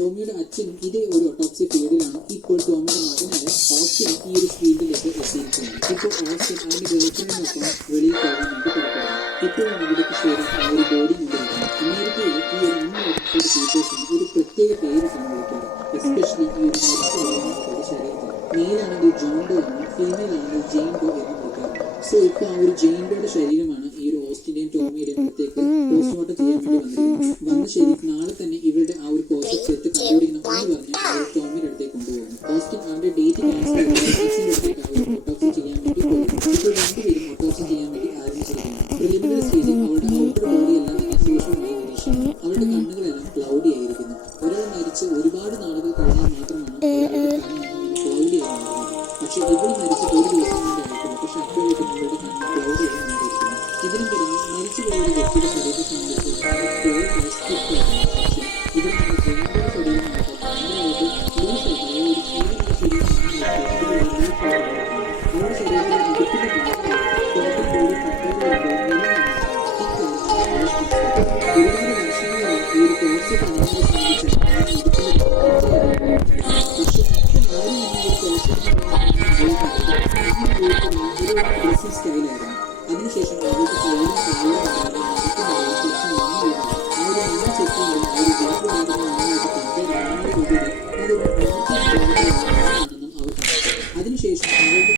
ടോമിയുടെ അച്ഛനും ഇതേ ഒരു ഓട്ടോപ്സി ഫീൽഡിലാണ് ഇപ്പോൾ ടോമിയുടെ മകനായ ഓസ്റ്റിൻ ഈ ഒരു ഫീൽഡിലേക്ക് എത്തിയിരിക്കുന്നത്. ഇപ്പോൾ ഓസ്റ്റിൻ അവന്റെ ഗേൾഫ്രണ്ടിനൊപ്പം വെളിയിൽ പോകാൻ വേണ്ടി പുറപ്പെടുന്നു. ഇപ്പോഴും അവിടേക്ക് ശേഷം ആ ഒരു ബോഡി കൊണ്ടിരിക്കുന്നു. അമേരിക്കയിൽ ഈ ഒരു അൺഐഡന്റിഫൈഡ് പീപ്പിൾസിന് ഒരു പ്രത്യേക പേരിട്ടാണ് വിളിക്കാറ്, എസ്പെഷ്യലി ഈ ഒരു മരിച്ച ശരീരത്തിൽ. മെയിലാണെങ്കിൽ ജോൺ ഡോ എന്നും ഫീമെയിൽ ആണെങ്കിൽ ജെയിൻ ഡോ എന്നും വിളിക്കാറ്. സോ ഇപ്പോൾ ആ ഒരു ജെയിൻ ഡോയുടെ ശരീരമാണ് ഈ ഒരു ഓസ്റ്റിന്റെയും ടോമിയുടെയും അടുത്തേക്ക് പോസ്റ്റ്മോർട്ടം ചെയ്യാൻ വേണ്ടി വന്നിരിക്കുന്നത്. വന്ന ശരി നാളെ തന്നെ ഇവരുടെ ആ ഒരു കോസസ് സെറ്റ് കണ്ടുപിടിക്കണം എന്ന് പറഞ്ഞ് അവർ ടോമിയുടെ അടുത്തേക്ക് കൊണ്ടുപോകുന്നു. ഓസ്റ്റിൻ അവന്റെ ഡേറ്റ് ക്യാൻസൽ അടുത്തേക്ക് ആ ഒരു ഓട്ടോപ്സി ചെയ്യാൻ വേണ്ടി പോകുന്നു. ഇപ്പോൾ രണ്ടുപേരും ഓട്ടോപ്സി ചെയ്യാൻ വേണ്ടി ആരംഭിച്ചിരിക്കുന്നു. പ്രിലിമിനറി സ്റ്റേജിൽ അവളുടെ ഔട്ടർ ബോഡി എല്ലാം തന്നെ സൂക്ഷ്മമായി നിരീക്ഷിക്കുന്നു. അവളുടെ കണ്ണുകളെല്ലാം ക്ലൗഡി ആയിരിക്കുന്നു. ഒരാൾ മരിച്ച് ഒരുപാട് നാളുകൾ